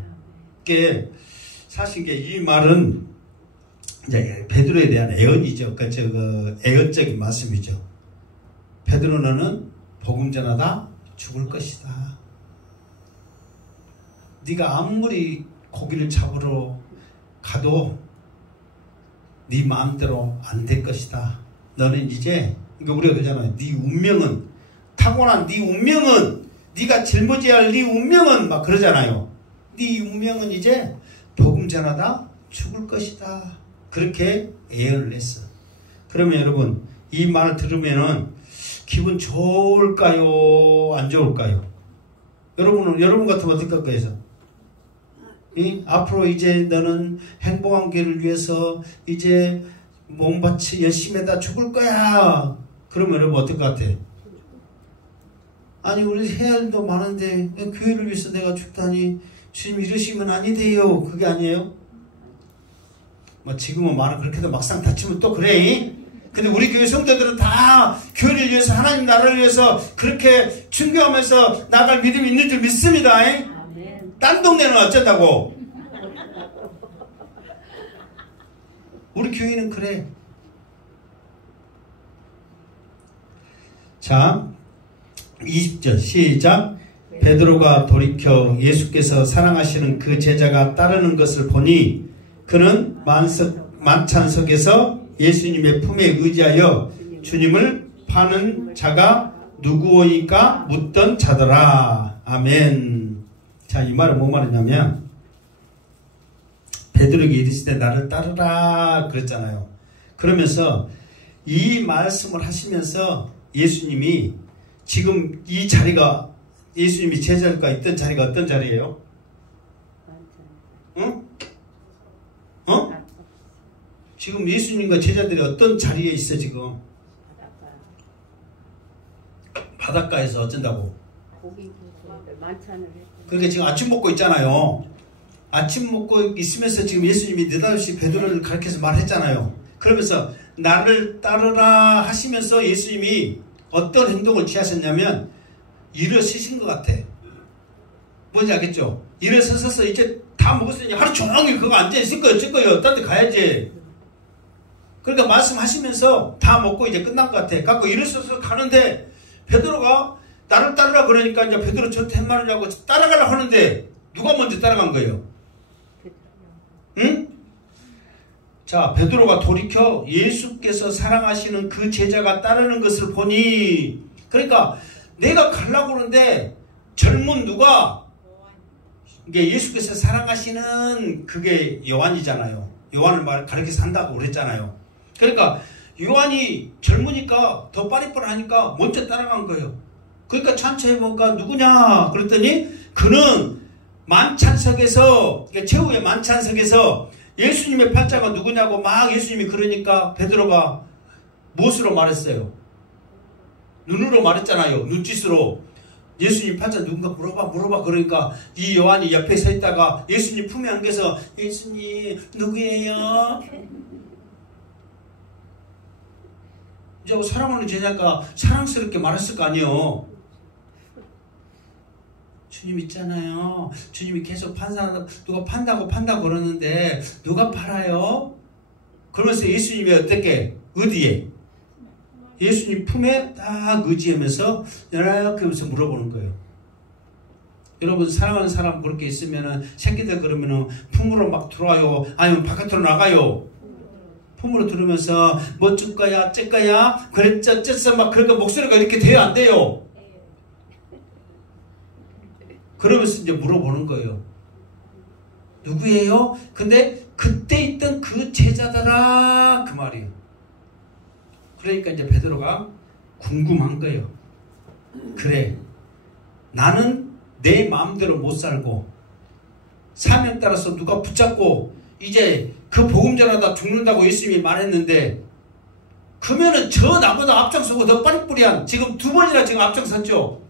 이게 사실 이 말은 이제 베드로에 대한 애언이죠. 그 애언적인 말씀이죠. 베드로 너는 복음 전하다 죽을 것이다. 네가 아무리 고기를 잡으러 가도 네 마음대로 안 될 것이다. 너는 이제 그러니까 우리가 그러잖아요. 네 운명은 타고난 네 운명은 네가 짊어져야 할 네 운명은 막 그러잖아요. 네 운명은 이제 복음 전하다 죽을 것이다. 그렇게 예언을 했어. 그러면 여러분 이 말을 들으면은 기분 좋을까요? 안 좋을까요? 여러분 같으면 어떻게 할 거예요? 앞으로 이제 너는 행복한 길을 위해서 이제 몸바치 열심히 해다 죽을 거야. 그러면 여러분 어떨 것 같아? 아니 우리 해야 할 일도 많은데 교회를 위해서 내가 죽다니 주님 이러시면 아니돼요. 그게 아니에요? 뭐 지금은 말은 그렇게도 막상 다치면 또 그래. 근데 우리 교회 성도들은 다 교회를 위해서 하나님 나라를 위해서 그렇게 순교하면서 나갈 믿음이 있는 줄 믿습니다. 딴 동네는 어쩐다고? 우리 교회는 그래. 자 20절 시작. 베드로가 돌이켜 예수께서 사랑하시는 그 제자가 따르는 것을 보니 그는 만찬석에서 예수님의 품에 의지하여 주님을 파는 자가 누구오이까 묻던 자더라. 아멘. 자, 이 말은 뭐 말이냐면 베드로에게 이르시되 나를 따르라 그랬잖아요. 그러면서 이 말씀을 하시면서 예수님이 지금 이 자리가 예수님이 제자가 있던 자리가 어떤 자리예요? 응? 지금 예수님과 제자들이 어떤 자리에 있어 지금? 바닷가에서 어쩐다고? 고기 만찬을 했고. 그러니까 지금 아침 먹고 있잖아요. 아침 먹고 있으면서 지금 예수님이 느닷없이 베드로를 가르쳐서 말했잖아요. 그러면서 나를 따르라 하시면서 예수님이 어떤 행동을 취하셨냐면 일어서신 것 같아. 뭔지 알겠죠? 일어서서 이제 다 먹었으니 하루 종일 그거 앉아있을 거예요. 어쩔 거예요. 딴 데 가야지. 그러니까 말씀하시면서 다 먹고 이제 끝난 것 같아. 갖고 일어서서 가는데 베드로가 나를 따르라 그러니까 이제 베드로 저한테 한 말을 하고 따라가려고 하는데 누가 먼저 따라간 거예요? 응? 자, 베드로가 돌이켜 예수께서 사랑하시는 그 제자가 따르는 것을 보니, 그러니까 내가 가려고 그러는데 젊은 누가, 이게 예수께서 사랑하시는 그게 요한이잖아요. 요한을 가르쳐서 한다고 그랬잖아요. 그러니까 요한이 젊으니까 더 빠릿빠릿하니까 먼저 따라간 거예요. 그러니까 찬처해 보니까 누구냐 그랬더니 그는 만찬석에서, 최후의 만찬석에서 예수님의 팔자가 누구냐고 막 예수님이 그러니까 베드로가 무엇으로 말했어요? 눈으로 말했잖아요. 눈짓으로. 예수님 팔자 누군가 물어봐 그러니까 이 요한이 옆에 서 있다가 예수님 품에 안겨서 예수님 누구예요? 이제 사랑하는 제자가 사랑스럽게 말했을 거 아니에요. 주님 있잖아요. 주님이 계속 누가 판다고 그러는데 누가 팔아요? 그러면서 예수님이 어떻게? 어디에? 예수님 품에 딱 의지하면서 이렇게 하면서 물어보는 거예요. 여러분 사랑하는 사람 그렇게 있으면은 새끼들 그러면은 품으로 막 들어와요? 아니면 바깥으로 나가요? 품으로 들으면서 뭐 줄 거야? 쩔 거야? 그랬죠? 쪘어? 막 그러니까 목소리가 이렇게 돼요? 안 돼요? 그러면서 이제 물어보는 거예요. 누구예요? 근데 그때 있던 그 제자더라 그 말이에요. 그러니까 이제 베드로가 궁금한 거예요. 그래, 나는 내 마음대로 못 살고 사명 따라서 누가 붙잡고 이제 그 복음 전하다 죽는다고 예수님이 말했는데, 그러면은 저 나보다 앞장서고 더 빠릿뿌리한, 지금 두 번이나 지금 앞장섰죠.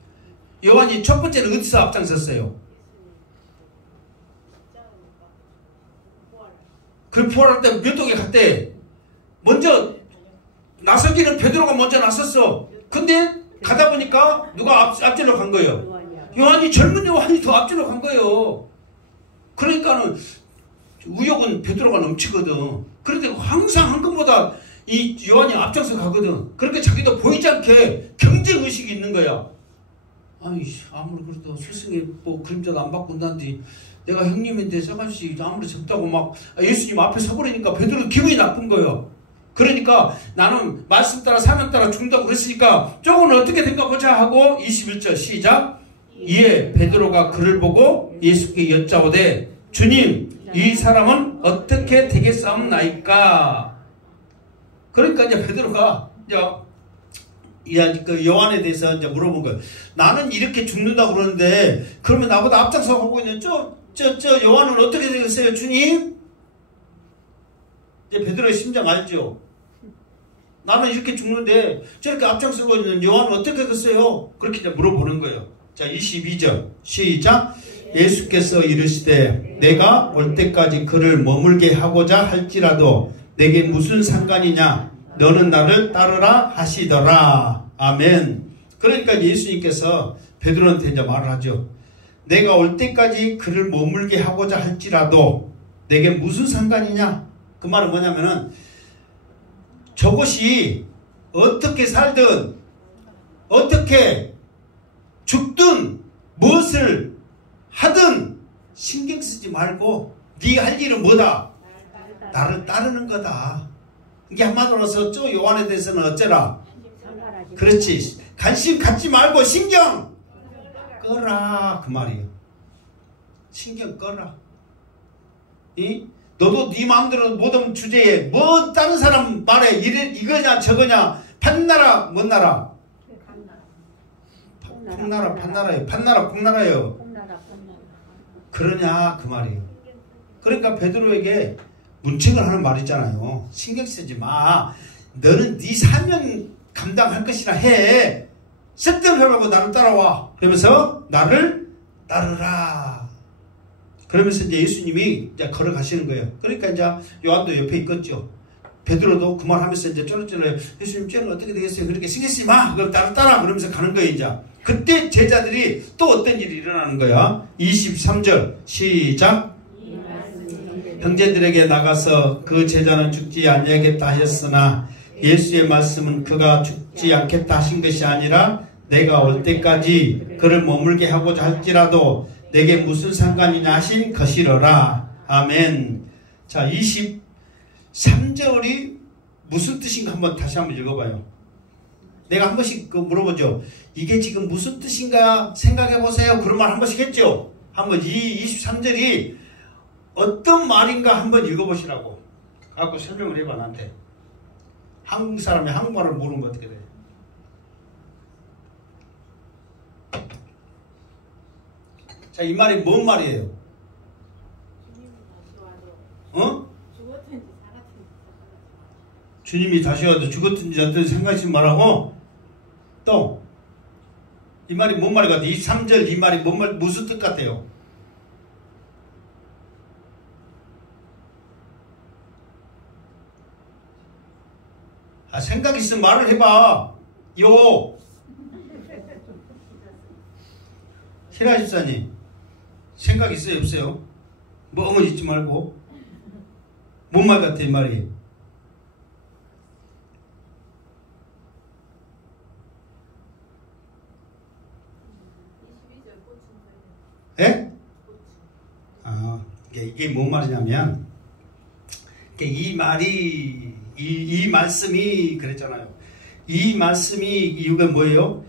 요한이 첫 번째는 어디서 앞장섰어요? 그 부활할 때 몇 동에 갔대. 먼저 나서기는 베드로가 먼저 나섰어. 근데 가다 보니까 누가 앞질러 간 거예요? 요한이, 젊은 요한이 더 앞질러 간 거예요. 그러니까는 의욕은 베드로가 넘치거든. 그런데 항상 한 것보다 이 요한이 앞장서 가거든. 그러니까 자기도 보이지 않게 경쟁의식이 있는 거야. 아니, 아무리 그래도 스승의 뭐 그림자도 안 바꾼다는데 내가 형님인데 저같이 아무리 적다고 막 예수님 앞에 서버리니까 베드로 기분이 나쁜 거예요. 그러니까 나는 말씀 따라 사명 따라 죽는다고 그랬으니까 조금은 어떻게 된가 보자 하고 21절 시작. 이에 베드로가 그를 보고 예수께 여짜오되 주님, 이 사람은 어떻게 되겠사옵나이까? 그러니까 이제 베드로가 이제 그 요한에 대해서 이제 물어본 거예요. 나는 이렇게 죽는다고 그러는데 그러면 나보다 앞장서 가고 있는 저 요한은 어떻게 되겠어요, 주님? 이제 베드로의 심정 알죠? 나는 이렇게 죽는데 저렇게 앞장서고 있는 요한은 어떻게 되겠어요? 그렇게 이제 물어보는 거예요. 자, 22절 시작. 예수께서 이르시되 내가 올 때까지 그를 머물게 하고자 할지라도 내게 무슨 상관이냐? 너는 나를 따르라 하시더라. 아멘. 그러니까 예수님께서 베드로한테 이제 말을 하죠. 내가 올 때까지 그를 머물게 하고자 할지라도 내게 무슨 상관이냐? 그 말은 뭐냐면은 저것이 어떻게 살든 어떻게 죽든 무엇을 하든 신경 쓰지 말고 네 할 일은 뭐다? 나를 따르는 거다. 이게 한마디로서 저 요한에 대해서는 어쩌라? 그렇지. 관심 갖지 말고 신경 꺼라 그 말이에요. 신경 꺼라. 너도 네 마음대로 모든 주제에 뭐 다른 사람 말에 이거냐 저거냐 판나라 뭔 나라? 풍나라 판나라요. 판나라 풍나라요. 그러냐 그 말이에요. 그러니까 베드로에게 문책을 하는 말 있잖아요. 신경 쓰지 마. 너는 네 사명 감당할 것이나 해. 쓸데없이 하고 나를 따라와. 그러면서 나를 따르라. 그러면서 이제 예수님이 이제 걸어가시는 거예요. 그러니까 이제 요한도 옆에 있겠죠. 베드로도 그 말 하면서 이제 쫄쫄해요. 예수님 쟤는 어떻게 되겠어요? 그렇게 신경 쓰지 마. 그럼 나를 따라. 그러면서 가는 거예요, 이제. 그때 제자들이 또 어떤 일이 일어나는 거야? 23절 시작. 형제들에게 나가서 그 제자는 죽지 아니하겠다 하였으나 예수의 말씀은 그가 죽지 않겠다 하신 것이 아니라 내가 올 때까지 그를 머물게 하고자 할지라도 내게 무슨 상관이냐 하신 것이로라. 아멘. 자, 23절이 무슨 뜻인가 다시 한번 읽어봐요. 내가 한 번씩 물어보죠. 이게 지금 무슨 뜻인가 생각해 보세요. 그런 말 한 번씩 했죠. 한번 이 23절이 어떤 말인가 한번 읽어보시라고 갖고 설명을 해봐. 나한테. 한국 사람이 한국말을 모르면 어떻게 돼? 자, 이 말이 뭔 말이에요? 어? 주님이 다시 와도 죽었든지 어떤지 생각하지 말라고? 또, 이 말이 뭔 말이 같아요? 23절 이 말이 뭔 말, 무슨 뜻 같아요? 아, 생각 있으면 말을 해봐. 요. 히라 집사님, 생각 있어요, 없어요? 멍은 잊지 말고. 뭔 말 같아, 이 말이? 예? 아, 이게 뭔 말이냐면, 이 말이, 이 말씀이 그랬잖아요. 이 말씀이 이유가 뭐예요?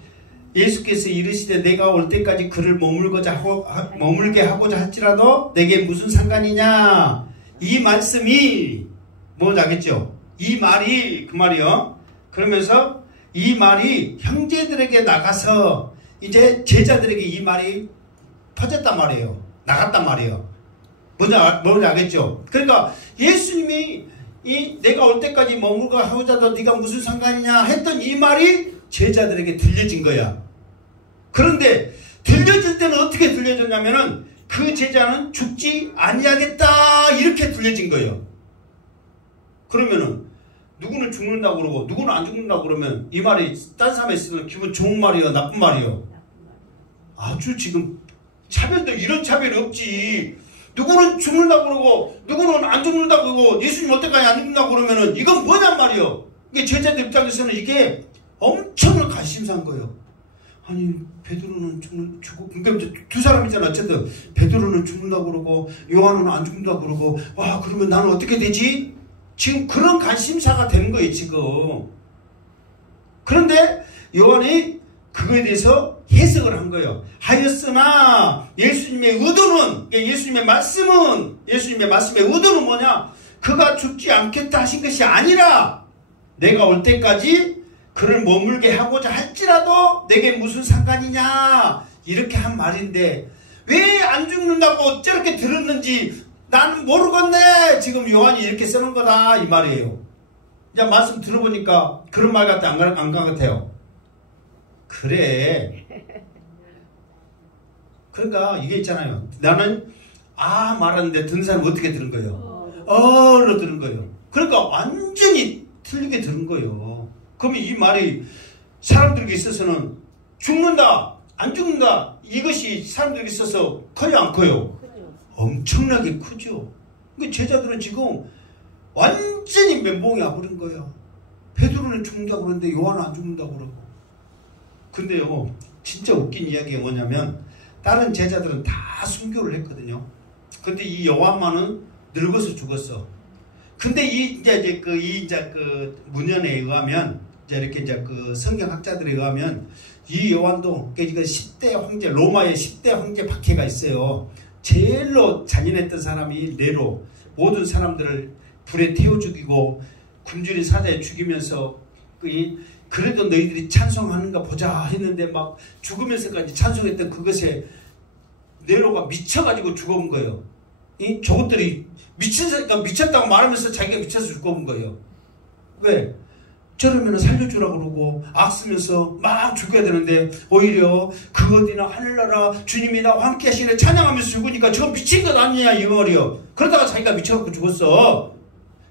예수께서 이르시되 내가 올 때까지 그를 머물게 하고자 할지라도 내게 무슨 상관이냐? 이 말씀이 뭔지 알겠죠? 이 말이 그 말이요. 그러면서 이 말이 형제들에게 나가서 이제 제자들에게 이 말이 퍼졌단 말이에요. 나갔단 말이에요. 뭔지 알겠죠? 그러니까 예수님이 내가 올 때까지 머물고 하고자 도 네가 무슨 상관이냐 했던 이 말이 제자들에게 들려진 거야. 그런데 들려질 때는 어떻게 들려졌냐면은 그 제자는 죽지 아니하겠다 이렇게 들려진 거예요. 그러면은 누구는 죽는다고 그러고 누구는 안 죽는다고 그러면 이 말이 딴 사람에 있으면 기분 좋은 말이요, 나쁜 말이요? 아주 지금 차별도 이런 차별이 없지. 누구는 죽는다고 그러고 누구는 안 죽는다고 그러고 예수님 올 때까지 안 죽는다고 그러면은 이건 뭐냔 말이요. 이게 제자들 입장에서는 이게 엄청난 관심사인 거예요. 아니 베드로는 죽고 그러니까 두 사람이잖아. 어쨌든 베드로는 죽는다고 그러고 요한은 안 죽는다고 그러고 와 그러면 나는 어떻게 되지? 지금 그런 관심사가 되는 거예요 지금. 그런데 요한이 그거에 대해서 해석을 한 거예요. 하였으나 예수님의 의도는, 예수님의 말씀의 의도는 뭐냐? 그가 죽지 않겠다 하신 것이 아니라 내가 올 때까지 그를 머물게 하고자 할지라도 내게 무슨 상관이냐 이렇게 한 말인데 왜 안 죽는다고 저렇게 들었는지 나는 모르겠네. 지금 요한이 이렇게 쓰는 거다 이 말이에요. 이제 말씀 들어보니까 그런 말 같아 안 같아요? 그래. 그러니까 이게 있잖아요. 나는 말하는데 듣는 사람은 어떻게 들은 거예요? 로 들은 거예요. 그러니까 완전히 틀리게 들은 거예요. 그러면 이 말이 사람들에게 있어서는 죽는다 안 죽는다 이것이 사람들에게 있어서 커요 안 커요? 엄청나게 크죠. 그러니까 제자들은 지금 완전히 멘붕이 와버린 거예요. 베드로는 죽는다고 그러는데 요한은 안 죽는다고 그러고. 근데요 진짜 웃긴 이야기가 뭐냐면 다른 제자들은 다 순교를 했거든요. 근데 이 요한만은 늙어서 죽었어. 근데 이제 그 문헌에 의하면 이렇게 그 성경학자들에 의하면 이 요한도 그 10대 황제 로마의 10대 황제 박해가 있어요. 제일로 잔인했던 사람이 네로 모든 사람들을 불에 태워 죽이고 굶주린 사자에 죽이면서 그래도 너희들이 찬송하는가 보자 했는데 막 죽으면서까지 찬송했던 그것에 네로가 미쳐가지고 죽어온 거예요. 저것들이 미쳤다고 말하면서 자기가 미쳐서 죽어온 거예요. 왜? 저러면 살려주라고 그러고 악쓰면서 막 죽여야 되는데 오히려 그 어디나 하늘나라 주님이 나와 함께 하시네 찬양하면서 죽으니까 저거 미친 것 아니냐 이 말이요. 그러다가 자기가 미쳐갖고 죽었어.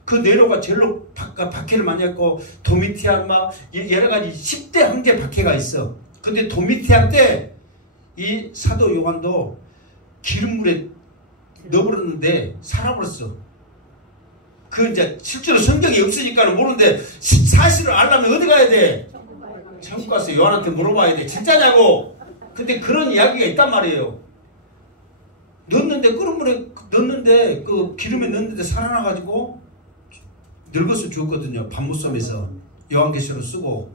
그 네로가 제일로 박해를 많이 했고 도미티안 막 여러 가지 10대 황제 박해가 있어. 근데 도미티안 때 이 사도 요한도 기름물에 넣어버렸는데 살아버렸어. 이제 실제로 성경이 없으니까 모르는데 사실을 알려면 어디 가야 돼? 천국 가서 요한한테 물어봐야 돼. 진짜냐고. 근데 그런 이야기가 있단 말이에요. 넣었는데 끓은 물에 넣었는데 그 기름에 넣었는데 살아나가지고 늙어서 죽었거든요. 반무섬에서 요한계시록 쓰고.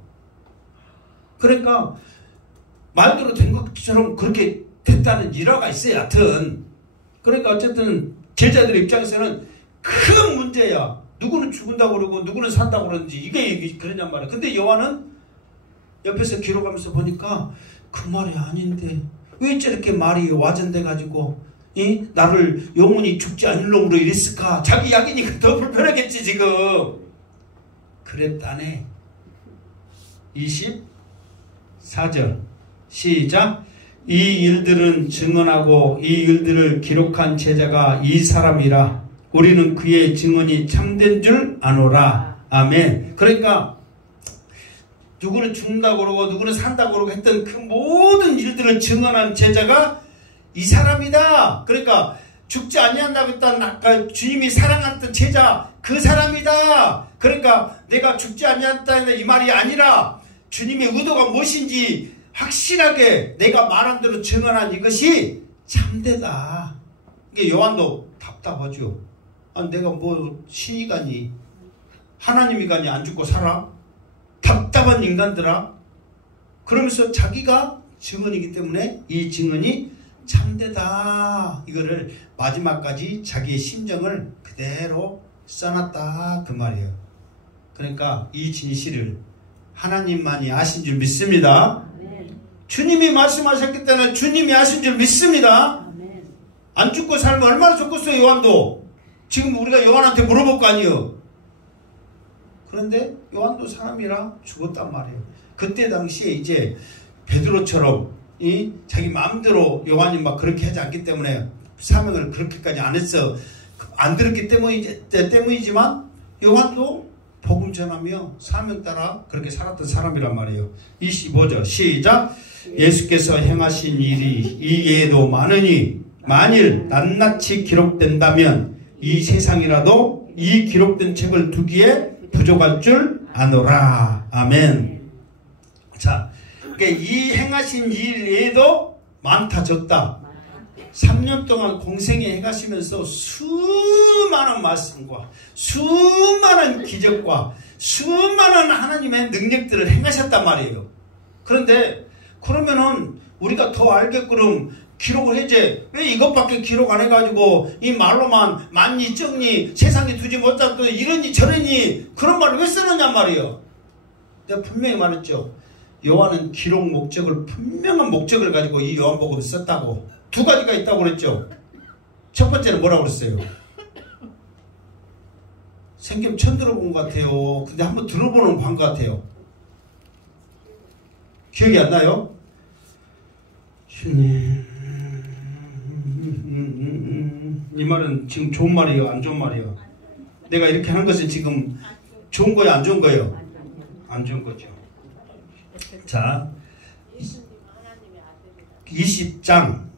그러니까 말대로 된 것처럼 그렇게 됐다는 일화가 있어요. 여하튼 그러니까 어쨌든 제자들 입장에서는 큰 문제야. 누구는 죽은다고 그러고 누구는 산다고 그러는지 이게 그러냔 말이야. 근데 요한은 옆에서 기록하면서 보니까 그 말이 아닌데 왜 저렇게 말이 와전돼 가지고 나를 영원히 죽지 않을 놈으로 이랬을까? 자기 이야기니까 더 불편하겠지 지금. 그랬다네. 24절 시작. 이 일들은 증언하고 이 일들을 기록한 제자가 이 사람이라. 우리는 그의 증언이 참된 줄 아노라. 아멘. 그러니까 누구는 죽는다고 그러고 누구는 산다고 그러고 했던 그 모든 일들을 증언한 제자가 이 사람이다. 그러니까 죽지 아니한다고 했던 아까 주님이 사랑했던 제자 그 사람이다. 그러니까 내가 죽지 아니한다는 이 말이 아니라 주님의 의도가 무엇인지 확실하게 내가 말한 대로 증언한 이것이 참되다. 이게 요한도 답답하죠. 아니, 내가 뭐 신이가니 하나님이가니 안 죽고 살아? 답답한 인간들아. 그러면서 자기가 증언이기 때문에 이 증언이 참되다. 이거를 마지막까지 자기의 심정을 그대로 써놨다 그 말이에요. 그러니까 이 진실을 하나님만이 아신 줄 믿습니다. 주님이 말씀하셨기 때문에 주님이 아신 줄 믿습니다. 안 죽고 살면 얼마나 좋겠어요. 요한도 지금 우리가 요한한테 물어볼 거 아니에요. 그런데 요한도 사람이라 죽었단 말이에요. 그때 당시에 이제 베드로처럼 자기 마음대로 요한이 막 그렇게 하지 않기 때문에 사명을 그렇게까지 안 했어. 안 들었기 때문이지만 요한도 복음 전하며 사명 따라 그렇게 살았던 사람이란 말이에요. 25절 시작. 예수께서 행하신 일이 이외에도 많으니 만일 낱낱이 기록된다면 이 세상이라도 이 기록된 책을 두기에 부족할 줄 아노라. 아멘. 자, 그러니까 이 행하신 일 외에도 많다 적다. 3년 동안 공생에 행하시면서 수많은 말씀과 수많은 기적과 수많은 하나님의 능력들을 행하셨단 말이에요. 그런데 그러면은 우리가 더 알게끔 기록을 해제. 왜 이것밖에 기록 안 해가지고 이 말로만 많니 적니 세상에 두지 못하고 이러니 저러니 그런 말을 왜 쓰느냐 말이에요. 내가 분명히 말했죠. 요한은 기록 목적을 분명한 목적을 가지고 이 요한복음을 썼다고. 두 가지가 있다고 그랬죠. 첫 번째는 뭐라고 그랬어요? 생김 처음 들어본 것 같아요. 근데 한번 들어보는 것 같아요. 기억이 안 나요? 이 말은 지금 좋은 말이에요? 안 좋은 말이에요? 내가 이렇게 하는 것은 지금 좋은 거예요? 안 좋은 거예요? 안 좋은 거죠. 자, 20장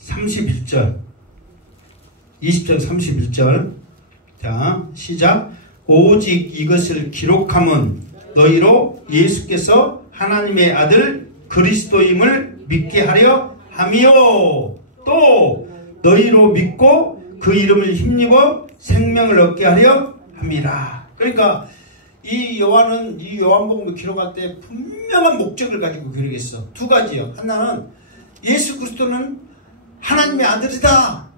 31절 20장 31절 자 시작. 오직 이것을 기록함은 너희로 예수께서 하나님의 아들 그리스도임을 믿게 하려 함이요 또 너희로 믿고 그 이름을 힘입어 생명을 얻게 하려 함이라. 그러니까 이 요한은 이 요한복음을 기록할 때 분명한 목적을 가지고 기록했어. 두 가지요. 하나는 예수 그리스도는 하나님의 아들이다.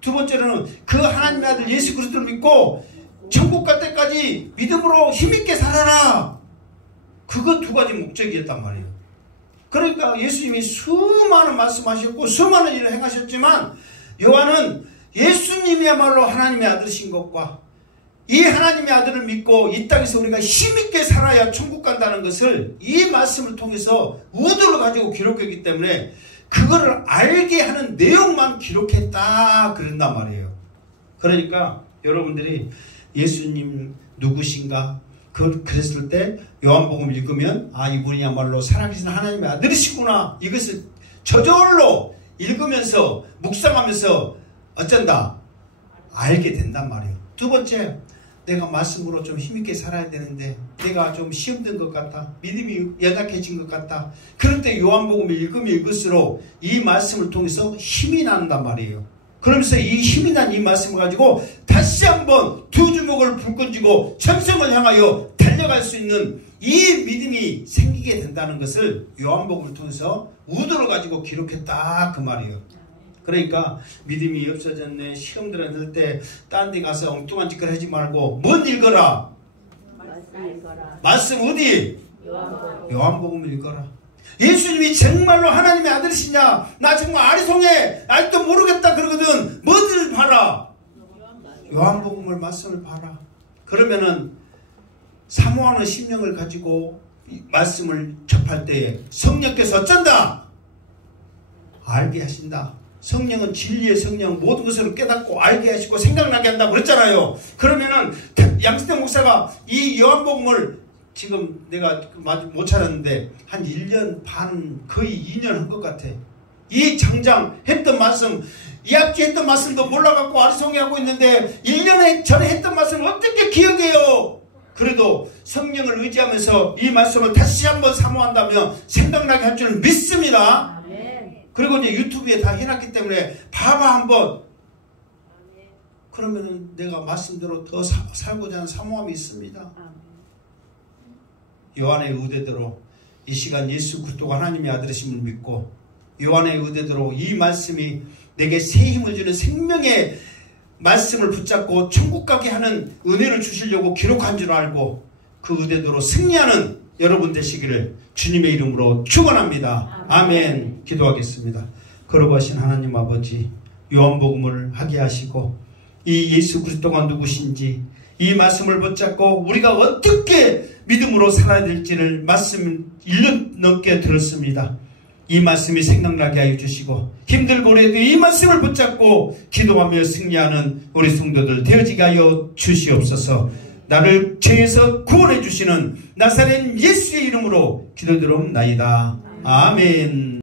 두 번째로는 그 하나님의 아들 예수 그리스도를 믿고 천국 갈 때까지 믿음으로 힘있게 살아라. 그거 두 가지 목적이었단 말이에요. 그러니까 예수님이 수많은 말씀하셨고 수많은 일을 행하셨지만 요한은 예수님이야말로 하나님의 아들이신 것과 이 하나님의 아들을 믿고 이 땅에서 우리가 힘있게 살아야 천국 간다는 것을 이 말씀을 통해서 의도를 가지고 기록했기 때문에 그거를 알게 하는 내용만 기록했다 그런단 말이에요. 그러니까 여러분들이 예수님 누구신가 그랬을 때 요한복음 읽으면 아 이분이야말로 살아계신 하나님의 아들이시구나 이것을 저절로 읽으면서 묵상하면서 어쩐다 알게 된단 말이에요. 두 번째 내가 말씀으로 좀 힘있게 살아야 되는데 내가 좀 시험된 것 같다. 믿음이 연약해진 것 같다. 그럴 때 요한복음을 읽으면 읽을수록 이 말씀을 통해서 힘이 난단 말이에요. 그러면서 이 힘이 난 이 말씀을 가지고 다시 한번 두 주먹을 불끈 쥐고 천성을 향하여 달려갈 수 있는 이 믿음이 생기게 된다는 것을 요한복음을 통해서 우도를 가지고 기록했다 그 말이에요. 그러니까 믿음이 없어졌네, 시험 들었을 때 딴 데 가서 엉뚱한 짓을 하지 말고 뭔 읽어라? 말씀 읽어라. 말씀 어디? 요한복음. 요한복음을 읽어라. 예수님이 정말로 하나님의 아들이시냐? 나 정말 아리송해. 아직도 모르겠다 그러거든. 뭐를 봐라? 요한복음을 말씀을 봐라. 그러면은 사모하는 심령을 가지고 말씀을 접할 때에 성령께서 어쩐다? 알게 하신다. 성령은 진리의 성령, 모든 것을 깨닫고 알게 하시고 생각나게 한다고 그랬잖아요. 그러면은 양승태 목사가 이 요한복음을 지금 내가 못 찾았는데 한 1년 반 거의 2년 한 것 같아. 이 장장 했던 말씀, 이 앞뒤 했던 말씀도 몰라갖고 아리송해하고 있는데 1년 전에 했던 말씀을 어떻게 기억해요? 그래도 성령을 의지하면서 이 말씀을 다시 한번 사모한다면 생각나게 할 줄 믿습니다. 그리고 이제 유튜브에 다 해놨기 때문에 봐봐 한번. 그러면은 내가 말씀대로 더 살고자 하는 사모함이 있습니다. 요한의 의대대로 이 시간 예수 그리스도가 하나님의 아들이심을 믿고 요한의 의대대로 이 말씀이 내게 새 힘을 주는 생명의 말씀을 붙잡고 천국 가게 하는 은혜를 주시려고 기록한 줄 알고 그 의대대로 승리하는 여러분 되시기를 주님의 이름으로 축원합니다. 아멘. 기도하겠습니다. 거룩하신 하나님 아버지, 요한복음을 하게 하시고 이 예수 그리스도가 누구신지 이 말씀을 붙잡고 우리가 어떻게 믿음으로 살아야 될지를 말씀 1년 넘게 들었습니다. 이 말씀이 생각나게 하여 주시고 힘들고 그래도 이 말씀을 붙잡고 기도하며 승리하는 우리 성도들 되어지게 하여 주시옵소서. 나를 죄에서 구원해 주시는 나사렛 예수의 이름으로 기도드리옵나이다. 아멘.